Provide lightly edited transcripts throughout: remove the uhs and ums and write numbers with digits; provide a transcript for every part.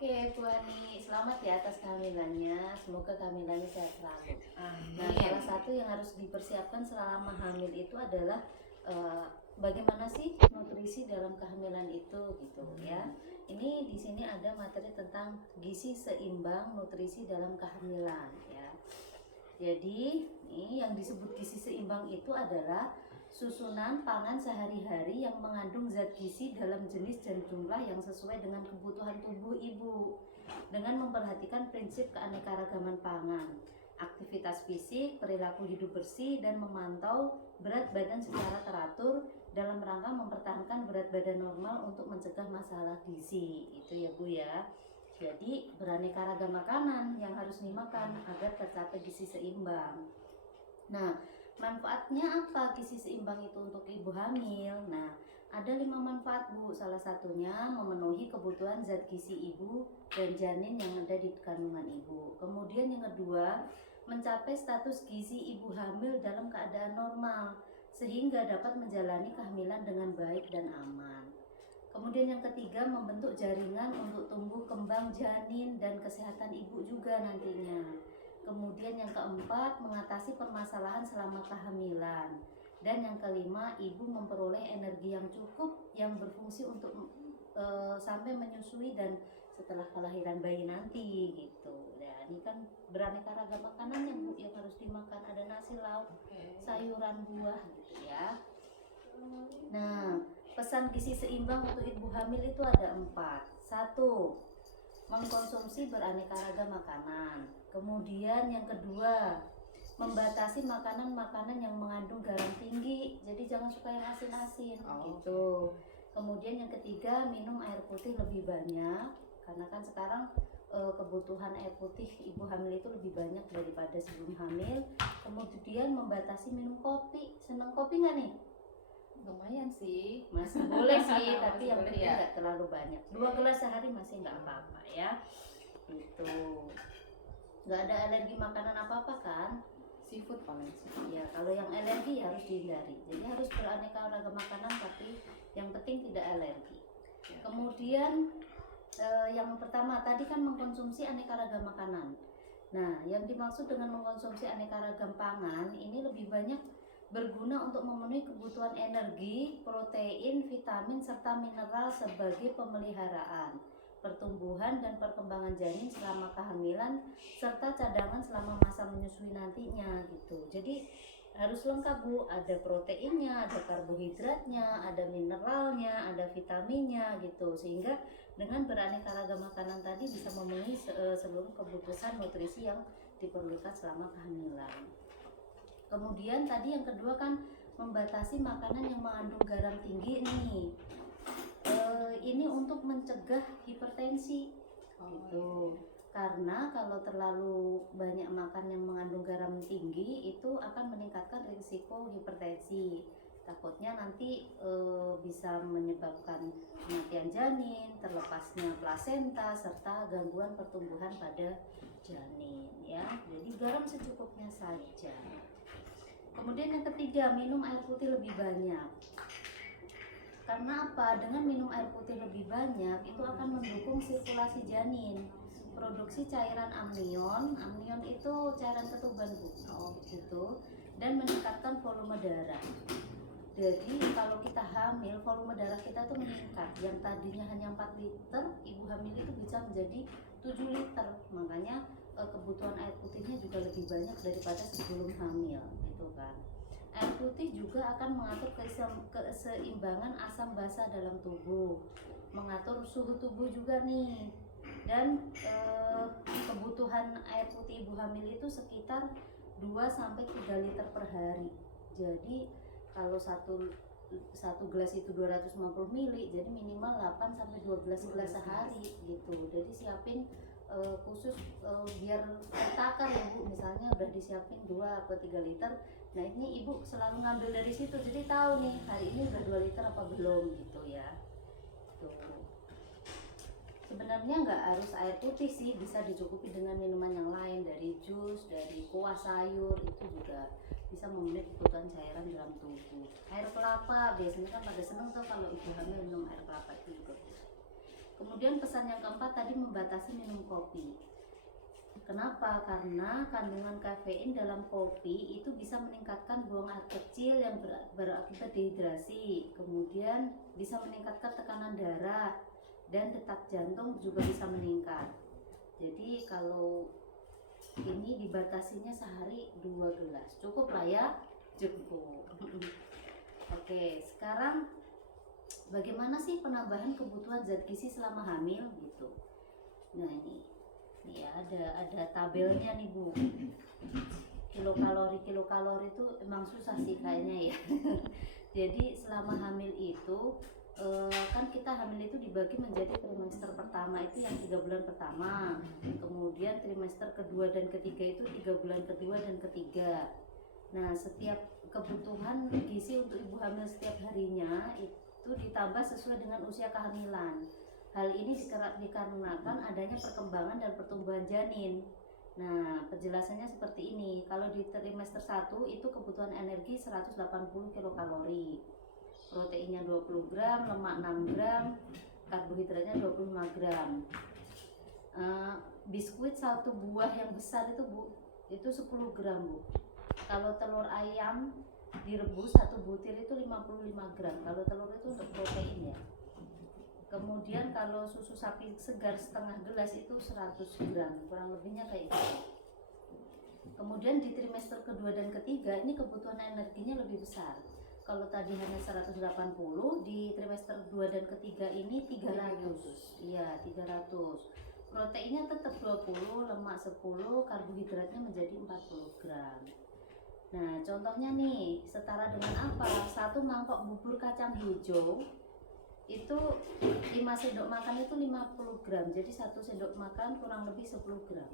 Oke, Bu Ani, selamat ya atas kehamilannya. Semoga kehamilannya sehat selalu. Nah, Amin. salah satu yang harus dipersiapkan selama hamil itu adalah bagaimana sih nutrisi dalam kehamilan itu, gitu ya. Ini di sini ada materi tentang gizi seimbang nutrisi dalam kehamilan, ya. Jadi, ini yang disebut gizi seimbang itu adalah susunan pangan sehari-hari yang mengandung zat gizi dalam jenis dan jumlah yang sesuai dengan kebutuhan tubuh ibu, dengan memperhatikan prinsip keanekaragaman pangan, aktivitas fisik, perilaku hidup bersih, dan memantau berat badan secara teratur dalam rangka mempertahankan berat badan normal untuk mencegah masalah gizi. Itu ya Bu ya. Jadi beraneka ragam makanan yang harus dimakan agar tercapai gizi seimbang. Nah, manfaatnya apa gizi seimbang itu untuk ibu hamil? Nah, ada 5 manfaat Bu. Salah satunya memenuhi kebutuhan zat gizi ibu dan janin yang ada di kandungan ibu. Kemudian yang kedua, mencapai status gizi ibu hamil dalam keadaan normal sehingga dapat menjalani kehamilan dengan baik dan aman. Kemudian yang ketiga, membentuk jaringan untuk tumbuh kembang janin dan kesehatan ibu juga nantinya. Kemudian yang keempat, mengatasi permasalahan selama kehamilan. Dan yang kelima, ibu memperoleh energi yang cukup yang berfungsi untuk sampai menyusui dan setelah kelahiran bayi nanti gitu. Nah, ini kan beraneka ragam makanan yang harus dimakan, ada nasi lauk, sayuran, buah gitu ya. Nah, pesan gizi seimbang untuk ibu hamil itu ada 4. 1. Mengkonsumsi beraneka ragam makanan. Kemudian yang kedua, membatasi makanan-makanan yang mengandung garam tinggi. Jadi jangan suka yang asin-asin gitu. Kemudian yang ketiga, minum air putih lebih banyak karena kan sekarang kebutuhan air putih ibu hamil itu lebih banyak daripada sebelum hamil. Kemudian membatasi minum kopi. Senang kopi nggak nih? Lumayan sih. Masih boleh sih, tapi Masih yang boleh penting ya. nggak terlalu banyak. 2 gelas sehari masih nggak apa-apa ya. Itu nggak ada alergi makanan apa-apa kan? Seafood paling sih. Ya, kalau yang alergi ya harus dihindari. Jadi harus beraneka ragam makanan, tapi yang penting tidak alergi. Kemudian yang pertama tadi kan mengkonsumsi aneka ragam makanan. Nah, yang dimaksud dengan mengkonsumsi aneka ragam pangan ini lebih banyak berguna untuk memenuhi kebutuhan energi, protein, vitamin, serta mineral sebagai pemeliharaan, pertumbuhan dan perkembangan janin selama kehamilan, serta cadangan selama masa menyusui nantinya gitu. Jadi harus lengkap Bu, ada proteinnya, ada karbohidratnya, ada mineralnya, ada vitaminnya gitu. Sehingga dengan beraneka ragam makanan tadi bisa memenuhi seluruh kebutuhan nutrisi yang diperlukan selama kehamilan. Kemudian tadi yang kedua kan membatasi makanan yang mengandung garam tinggi nih. Ini untuk mencegah hipertensi gitu. Karena kalau terlalu banyak makan yang mengandung garam tinggi itu akan meningkatkan risiko hipertensi. Takutnya nanti bisa menyebabkan kematian janin, terlepasnya plasenta, serta gangguan pertumbuhan pada janin ya. Jadi garam secukupnya saja. Kemudian yang ketiga, minum air putih lebih banyak. Karena apa? Dengan minum air putih lebih banyak itu akan mendukung sirkulasi janin, produksi cairan amnion. Amnion itu cairan ketuban Bu, gitu, dan meningkatkan volume darah. Jadi kalau kita hamil, volume darah kita tuh meningkat. Yang tadinya hanya 4 liter, ibu hamil itu bisa menjadi 7 liter. Makanya kebutuhan air putihnya juga lebih banyak daripada sebelum hamil gitu kan. Air putih juga akan mengatur keseimbangan asam basa dalam tubuh, mengatur suhu tubuh juga nih. Dan kebutuhan air putih ibu hamil itu sekitar 2 sampai 3 liter per hari. Jadi kalau satu gelas itu 250 ml, jadi minimal 8 sampai 12 gelas sehari gitu. Jadi siapin khusus biar tertakar ya Bu, misalnya udah disiapin 2 atau 3 liter. Nah ini ibu selalu ngambil dari situ, jadi tahu nih hari ini udah 2 liter apa belum gitu ya. Tuh. Sebenarnya nggak harus air putih sih, bisa dicukupi dengan minuman yang lain, dari jus, dari kuah sayur, itu juga bisa memenuhi kebutuhan cairan dalam tubuh. Air kelapa biasanya kan pada seneng tuh kalau ibu hamil minum air kelapa, itu juga bisa. Kemudian pesan yang keempat tadi membatasi minum kopi. Kenapa? Karena kandungan kafein dalam kopi itu bisa meningkatkan buang air kecil yang berakibat dehidrasi, kemudian bisa meningkatkan tekanan darah dan detak jantung juga bisa meningkat. Jadi kalau ini dibatasinya sehari 2 gelas, cukup lah ya? Cukup. Oke, sekarang bagaimana sih penambahan kebutuhan zat gizi selama hamil gitu? Nah ini ya ada tabelnya nih Bu. Kilokalori itu emang susah sih kayaknya ya. Jadi selama hamil itu kan kita hamil itu dibagi menjadi trimester pertama itu yang 3 bulan pertama, kemudian trimester kedua dan ketiga itu 3 bulan kedua dan ketiga. Nah setiap kebutuhan gizi untuk ibu hamil setiap harinya itu ditambah sesuai dengan usia kehamilan. Hal ini dikarenakan adanya perkembangan dan pertumbuhan janin. Nah, penjelasannya seperti ini. Kalau di trimester 1 itu kebutuhan energi 180 kilokalori. Proteinnya 20 gram, lemak 6 gram, karbohidratnya 25 gram. Biskuit 1 buah yang besar itu Bu, itu 10 gram Bu. Kalau telur ayam direbus 1 butir itu 55 gram. Kalau telur itu untuk protein ya. Kemudian kalau susu sapi segar setengah gelas itu 100 gram, kurang lebihnya kayak gitu. Kemudian di trimester kedua dan ketiga ini kebutuhan energinya lebih besar. Kalau tadi hanya 180, di trimester kedua dan ketiga ini 300. Iya, 300. Proteinnya tetap 20, lemak 10, karbohidratnya menjadi 40 gram. Nah, contohnya nih, setara dengan apa? 1 mangkok bubur kacang hijau itu 5 sendok makan itu 50 gram, jadi 1 sendok makan kurang lebih 10 gram.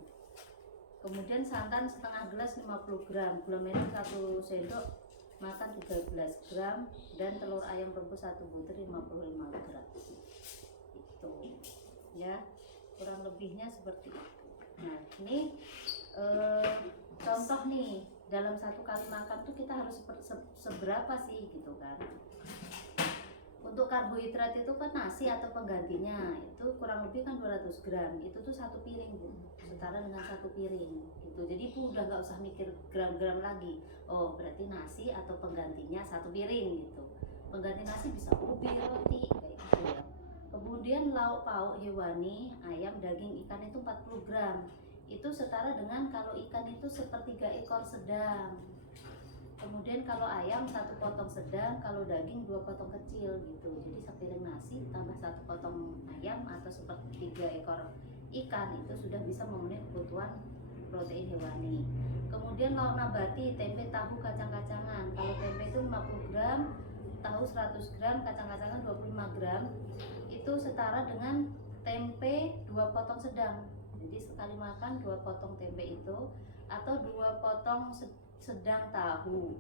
Kemudian santan setengah gelas 50 gram, gula merah 1 sendok makan 13 gram, dan telur ayam rebus 1 butir 55 gram. Itu ya, kurang lebihnya seperti itu. Nah ini contoh nih, dalam 1 kali makan tuh kita harus seberapa sih gitu kan. Untuk karbohidrat itu kan nasi atau penggantinya itu kurang lebih kan 200 gram, itu tuh 1 piring Bu, setara dengan 1 piring gitu. Jadi Bu udah nggak usah mikir gram-gram lagi. Oh berarti nasi atau penggantinya 1 piring gitu. Pengganti nasi bisa ubi, roti kayak gitu ya. Kemudian lauk pauk hewani, ayam, daging, ikan itu 40 gram. Itu setara dengan kalau ikan itu 1/3 ekor sedang. Kemudian kalau ayam 1 potong sedang, kalau daging 2 potong kecil gitu. Jadi sepiring nasi tambah 1 potong ayam atau 1/3 ekor ikan itu sudah bisa memenuhi kebutuhan protein hewani. Kemudian lauk nabati, tempe, tahu, kacang-kacangan. Kalau tempe itu 50 gram, tahu 100 gram, kacang-kacangan 25 gram. Itu setara dengan tempe 2 potong sedang. Jadi sekali makan 2 potong tempe itu, atau 2 potong sedang tahu,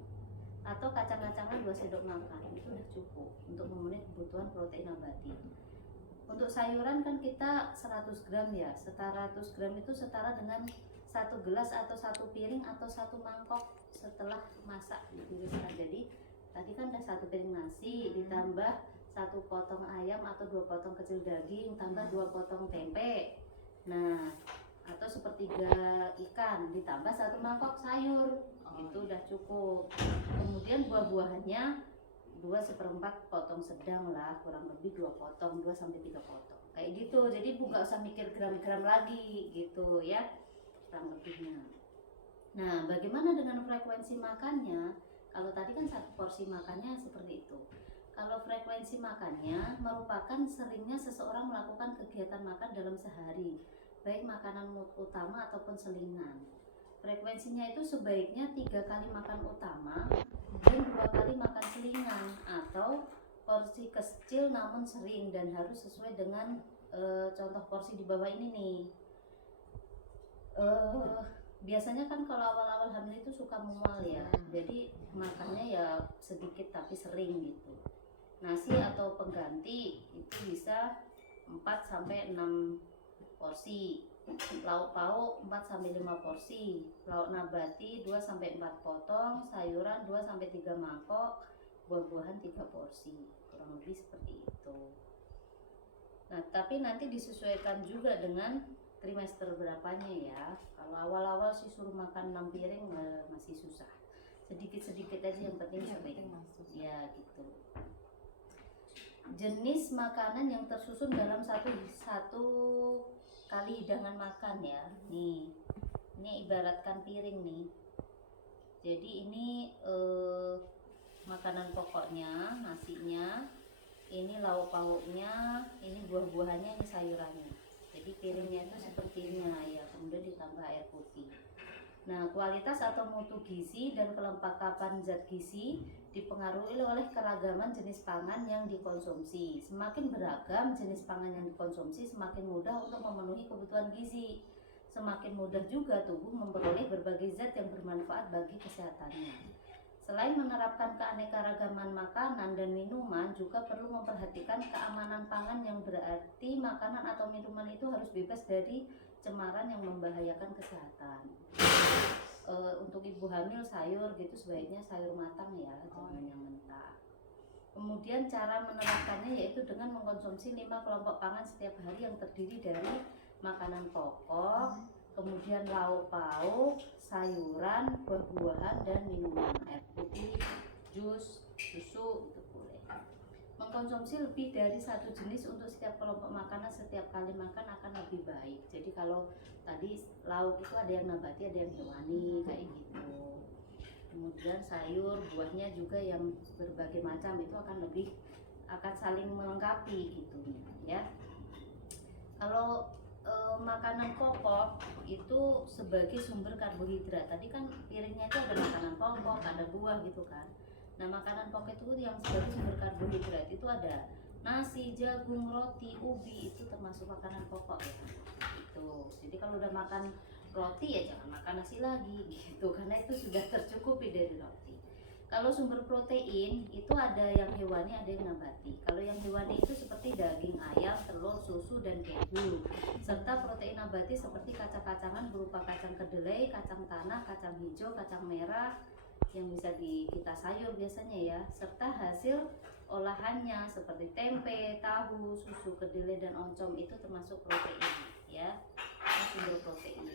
atau kacang-kacangan 2 sendok makan, itu udah cukup untuk memenuhi kebutuhan protein nabati. Untuk sayuran kan kita 100 gram ya, 100 gram itu setara dengan 1 gelas atau 1 piring atau 1 mangkok setelah masak gitu. Jadi tadi kan ada 1 piring nasi ditambah 1 potong ayam atau 2 potong kecil daging tambah 2 potong tempe, nah atau 1/3 ikan ditambah 1 mangkok sayur, itu udah cukup. Kemudian buah-buahannya 2/4 potong sedang lah, kurang lebih 2 potong, 2-3 potong kayak gitu. Jadi Bu nggak usah mikir gram-gram lagi gitu ya, kurang lebihnya. Nah bagaimana dengan frekuensi makannya? Kalau tadi kan 1 porsi makannya seperti itu. Kalau frekuensi makannya merupakan seringnya seseorang melakukan kegiatan makan dalam sehari, baik makanan utama ataupun selingan. Frekuensinya itu sebaiknya 3 kali makan utama dan 2 kali makan selingan, atau porsi kecil namun sering, dan harus sesuai dengan contoh porsi di bawah ini nih. Biasanya kan kalau awal-awal hamil itu suka mual ya, jadi makannya ya sedikit tapi sering gitu. Nasi atau pengganti itu bisa 4-6 porsi, lauk pauk 4-5 porsi, lauk nabati 2-4 potong, sayuran 2-3 mangkok, buah-buahan 3 porsi, kurang lebih seperti itu. Nah, tapi nanti disesuaikan juga dengan trimester berapanya ya. Kalau awal-awal sih suruh makan 6 piring masih susah. Sedikit-sedikit aja yang penting Yang sering. penting masuk. Ya gitu. Jenis makanan yang tersusun dalam satu kali hidangan makan ya. Nih, ini ibaratkan piring nih. Jadi ini makanan pokoknya, nasinya, ini lauk pauknya, ini buah-buahannya, ini sayurannya. Jadi piringnya itu sepertinya ya, kemudian ditambah air putih. Nah, kualitas atau mutu gizi dan kelengkapan zat gizi dipengaruhi oleh keragaman jenis pangan yang dikonsumsi. Semakin beragam jenis pangan yang dikonsumsi, semakin mudah untuk memenuhi kebutuhan gizi. Semakin mudah juga tubuh memperoleh berbagai zat yang bermanfaat bagi kesehatannya. Selain menerapkan keanekaragaman makanan dan minuman, juga perlu memperhatikan keamanan pangan, yang berarti makanan atau minuman itu harus bebas dari cemaran yang membahayakan kesehatan. Untuk ibu hamil sayur gitu sebaiknya sayur matang ya, jangan yang mentah. Kemudian cara menerapkannya yaitu dengan mengkonsumsi 5 kelompok pangan setiap hari yang terdiri dari makanan pokok, kemudian lauk pauk, sayuran, buah-buahan, dan minuman air putih, jus, susu itu boleh. Mengkonsumsi lebih dari satu jenis untuk setiap kelompok makanan setiap kali makan akan lebih baik. Jadi kalau tadi lauk itu ada yang nabati, ada yang hewani kayak gitu. Kemudian sayur, buahnya juga yang berbagai macam itu akan saling melengkapi gitu ya. Kalau makanan pokok itu sebagai sumber karbohidrat. Tadi kan piringnya itu ada makanan pokok, ada buah gitu kan. Nah, makanan pokok itu yang sebagai sumber karbohidrat itu ada nasi, jagung, roti, ubi, itu termasuk makanan pokok ya. Gitu. Jadi kalau udah makan roti ya jangan makan nasi lagi gitu, karena itu sudah tercukupi dari roti. Kalau sumber protein itu ada yang hewani, ada yang nabati. Kalau yang hewani itu seperti daging ayam, telur, susu, dan keju. Serta protein nabati seperti kacang-kacangan berupa kacang kedelai, kacang tanah, kacang hijau, kacang merah yang bisa kita sayur biasanya ya. Serta hasil olahannya seperti tempe, tahu, susu kedelai, dan oncom itu termasuk protein ya. Ini sumber protein.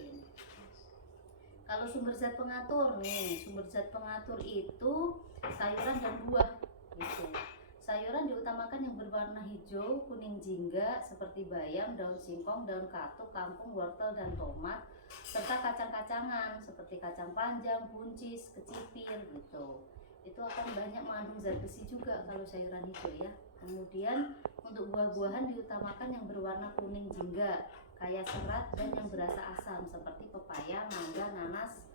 Kalau sumber zat pengatur nih, sumber zat pengatur itu sayuran dan buah gitu. Sayuran diutamakan yang berwarna hijau, kuning jingga seperti bayam, daun singkong, daun katuk, kangkung, wortel, dan tomat, serta kacang-kacangan seperti kacang panjang, buncis, kecipir gitu. Itu akan banyak mengandung zat besi juga kalau sayuran hijau ya. Kemudian untuk buah-buahan diutamakan yang berwarna kuning jingga, kaya serat, dan yang berasa asam seperti pepaya, mangga, nanas,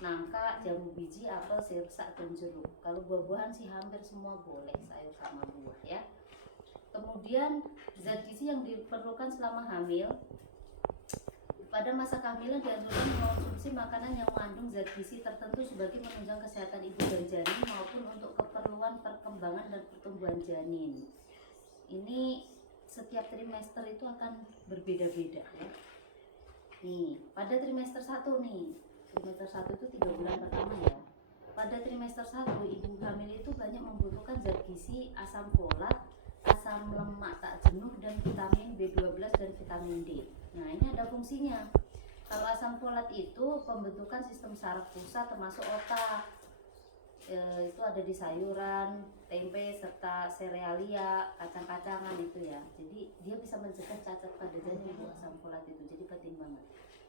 nangka, jambu biji, apel, sirsak, dan jeruk. Kalau buah-buahan sih hampir semua boleh, sayur sama buah ya. Kemudian zat gizi yang diperlukan selama hamil. Pada masa kehamilan dianjurkan mengonsumsi makanan yang mengandung zat gizi tertentu sebagai penunjang kesehatan ibu dan janin maupun untuk keperluan perkembangan dan pertumbuhan janin. Ini setiap trimester itu akan berbeda-beda ya. Nih, pada trimester 1 nih. Trimester 1 itu 3 bulan pertama ya. Pada trimester 1 ibu hamil itu banyak membutuhkan zat gizi, asam folat, asam lemak tak jenuh, dan vitamin B12 dan vitamin D. Nah, ini ada fungsinya. Kalau asam folat itu pembentukan sistem saraf pusat termasuk otak. Itu ada di sayuran, tempe, serta serealia, kacang-kacangan itu ya. Jadi dia bisa mencegah cacat pada janin itu asam folat itu. Jadi penting banget.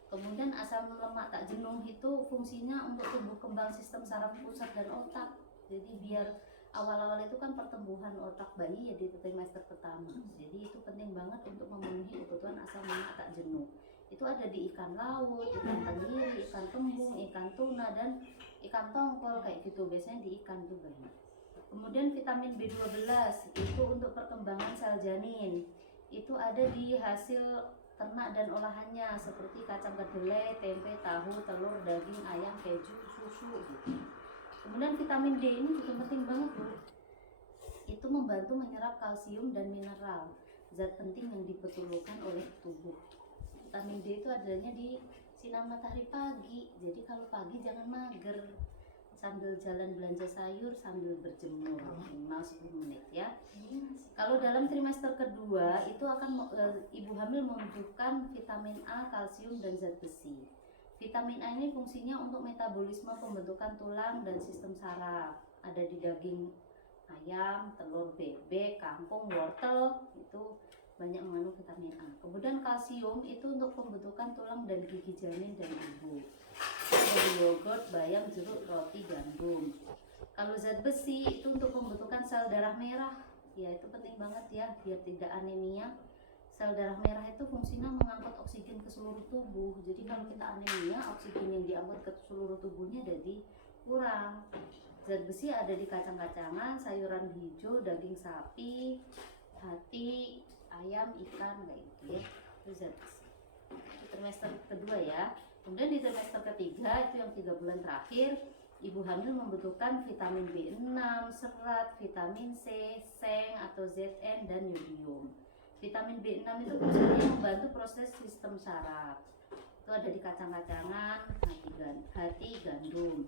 Kemudian asam lemak tak jenuh itu fungsinya untuk tumbuh kembang sistem saraf pusat dan otak. Jadi biar awal-awal itu kan pertumbuhan otak bayi ya di trimester pertama. Jadi itu penting banget untuk memenuhi kebutuhan asam lemak tak jenuh. Itu ada di ikan laut, ikan tenggiri, ikan kembung, ikan tuna, dan ikan tongkol kayak gitu. Biasanya di ikan itu banyak. Kemudian vitamin B12 itu untuk perkembangan sel janin. Itu ada di hasil ternak dan olahannya seperti kacang kedelai, tempe, tahu, telur, daging, ayam, keju, susu gitu. Kemudian vitamin D ini juga penting banget loh. Itu membantu menyerap kalsium dan mineral, zat penting yang diperlukan oleh tubuh. Vitamin D itu adanya di sinar matahari pagi. Jadi kalau pagi jangan mager. sambil jalan belanja sayur sambil berjemur minimal 10 menit ya. Kalau dalam trimester kedua itu akan ibu hamil membutuhkan vitamin A, kalsium dan zat besi. Vitamin A ini fungsinya untuk metabolisme pembentukan tulang dan sistem saraf. Ada di daging ayam, telur bebek, kangkung, wortel, itu banyak mengandung vitamin A. Kemudian kalsium itu untuk pembentukan tulang dan gigi janin dan ibu. Dari yogurt, bayam, jeruk, roti, gandum. Kalau zat besi itu untuk pembentukan sel darah merah. Ya itu penting banget ya biar tidak anemia. Sel darah merah itu fungsinya mengangkut oksigen ke seluruh tubuh. Jadi kalau kita anemia, oksigen yang diangkut ke seluruh tubuhnya jadi kurang. Zat besi ada di kacang-kacangan, sayuran hijau, daging sapi, hati, ayam, ikan, kayak gitu ya. Itu zat besi. Itu trimester kedua ya. Kemudian di trimester ketiga itu yang 3 bulan terakhir, ibu hamil membutuhkan vitamin B6, serat, vitamin C, seng atau Zn dan yodium. Vitamin B6 itu fungsinya membantu proses sistem saraf. Itu ada di kacang-kacangan, hati, gandum.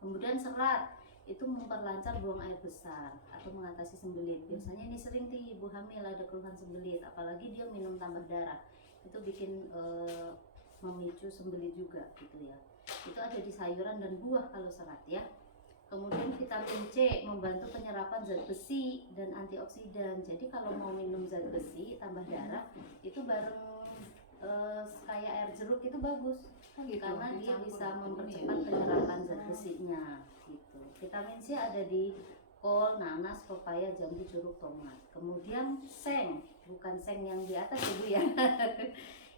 Kemudian serat itu memperlancar buang air besar atau mengatasi sembelit. Biasanya ini sering di ibu hamil ada keluhan sembelit, apalagi dia minum tambah darah. Itu bikin memicu sembelit juga gitu ya. Itu ada di sayuran dan buah kalau serat ya. Kemudian vitamin C membantu penyerapan zat besi dan antioksidan. Jadi kalau mau minum zat besi tambah darah itu bareng kayak air jeruk itu bagus. Gitu, Karena dia dicampur bisa gitu. mempercepat penyerapan zat besinya gitu. Vitamin C ada di kol, nanas, pepaya, jambu, jeruk, tomat. Kemudian seng, bukan seng yang di atas ibu ya.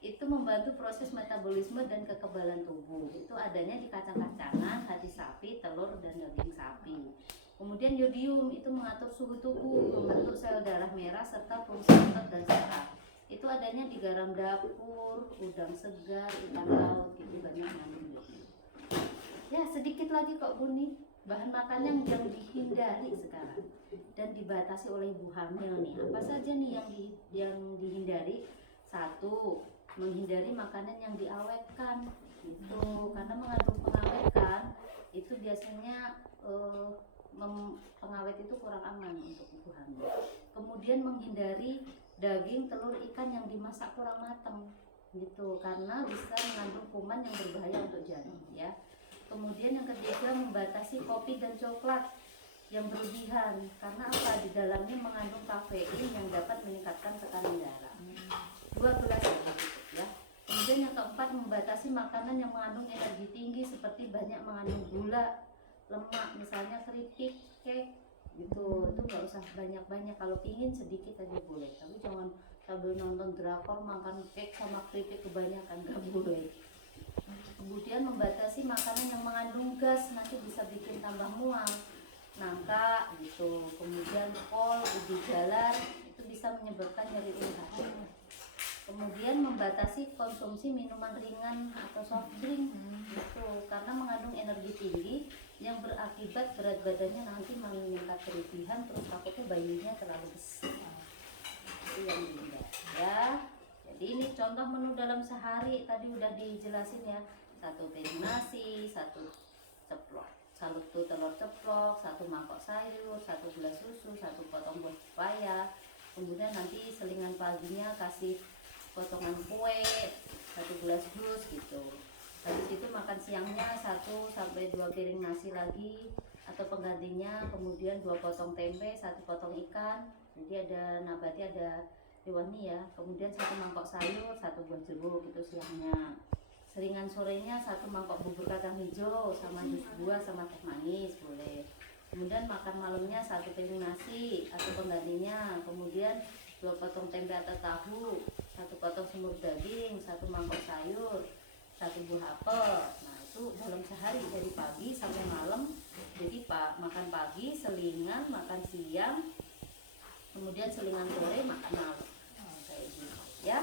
Itu membantu proses metabolisme dan kekebalan tubuh. Itu adanya di kacang-kacangan, hati sapi, telur dan daging sapi. Kemudian yodium itu mengatur suhu tubuh, membentuk sel darah merah serta fungsi otot dan saraf. Itu adanya di garam dapur, udang segar, ikan laut, gitu banyak mengandung yodium. Ya sedikit lagi kok Buni, bahan makanan yang dihindari sekarang dan dibatasi oleh ibu hamil nih. Apa saja nih yang dihindari? Satu, menghindari makanan yang diawetkan gitu, karena mengandung pengawet itu biasanya pengawet itu kurang aman untuk ibu hamil. Kemudian menghindari daging, telur, ikan yang dimasak kurang matang gitu, karena bisa mengandung kuman yang berbahaya untuk janin ya. Kemudian yang ketiga, membatasi kopi dan coklat yang berlebihan, karena apa? Di dalamnya mengandung kafein yang dapat meningkatkan tekanan darah. 2 gelas ya. Kemudian yang keempat, membatasi makanan yang mengandung energi tinggi seperti banyak mengandung gula, lemak, misalnya keripik, cake gitu. Itu nggak usah banyak-banyak, kalau pingin sedikit aja boleh, tapi jangan sambil nonton drakor makan cake sama keripik kebanyakan, nggak boleh. Kemudian membatasi makanan yang mengandung gas, nanti bisa bikin tambah mual, nangka gitu. Kemudian kol, ubi jalar itu bisa menyebabkan nyeri urat. Kemudian membatasi konsumsi minuman ringan atau soft drink gitu, karena mengandung energi tinggi yang berakibat berat badannya nanti meningkat berlebihan, terus takutnya bayinya terlalu besar. Itu yang dihindari ya. Jadi ini contoh menu dalam sehari tadi udah dijelasin ya. 1 piring nasi, 1 ceplok, 1 telur ceplok, 1 mangkok sayur, 1 gelas susu, 1 potong buah pepaya. Kemudian nanti selingan paginya kasih potongan kue, 1 gelas jus gitu. Habis itu makan siangnya 1 sampai 2 piring nasi lagi atau penggantinya, kemudian 2 potong tempe, 1 potong ikan. Jadi ada nabati, ada hewani ya. Kemudian 1 mangkok sayur, 1 buah jeruk itu siangnya. Seringan sorenya 1 mangkok bubur kacang hijau sama jus buah sama teh manis boleh. Kemudian makan malamnya 1 piring nasi atau penggantinya. Kemudian 2 potong tempe atau tahu, 1 potong semur daging, 1 mangkok sayur, 1 buah apel. Nah itu dalam sehari dari pagi sampai malam. Jadi makan pagi, selingan, makan siang, kemudian selingan sore, makan malam. Kayak gitu ya.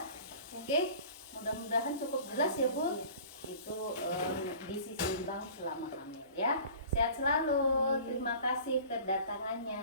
Oke, mudah-mudahan cukup jelas ya Bu. Itu gizi seimbang selama hamil ya. Sehat selalu. Terima kasih kedatangannya.